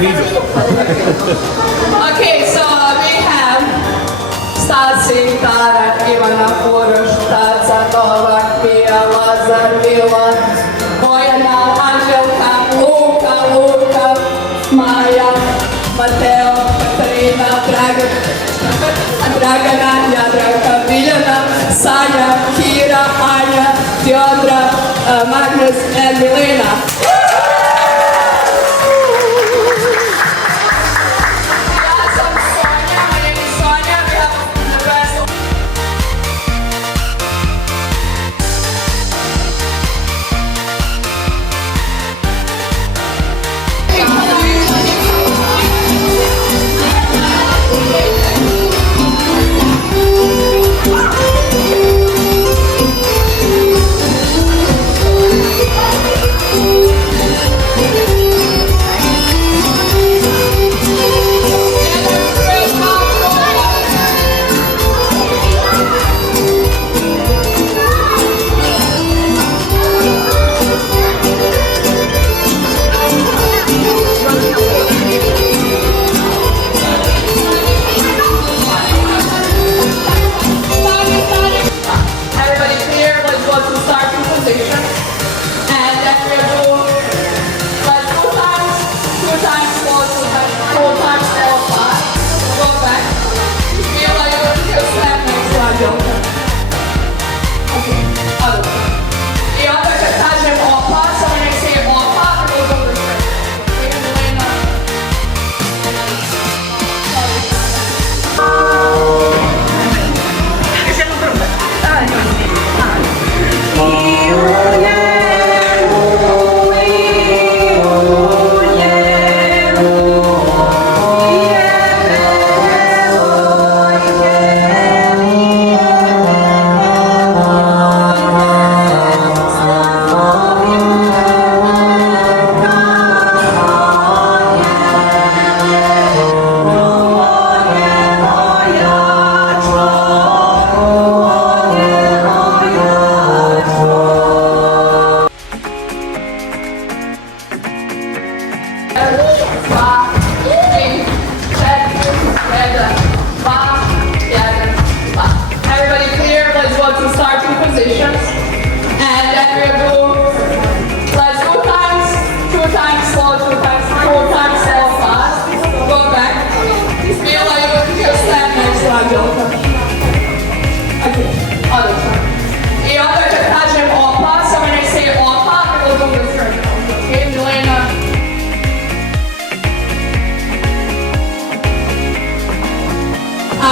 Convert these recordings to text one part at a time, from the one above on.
Okay, so we have Stasi, Tara, Ivana, Uroš, Taca, Novak, Mija, Lazar, Milan, Bojana, Anđelka, Luka, Maja, Mateo, Katarina, Dragana, Jadranka, Biljana, Sanja, Kira, Anja, Teodra, Magnus, and Milena.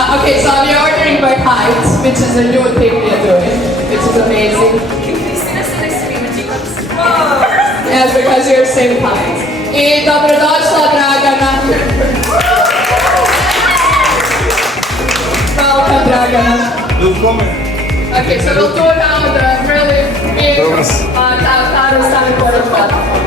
Okay, so we are ordering by height, which is a new thing we are doing, which is amazing. Yes, because you're same height. I dobrodošla, Dragana. Welcome, Dragana. Okay, so we'll go down the really big Taro Stani Portal platform.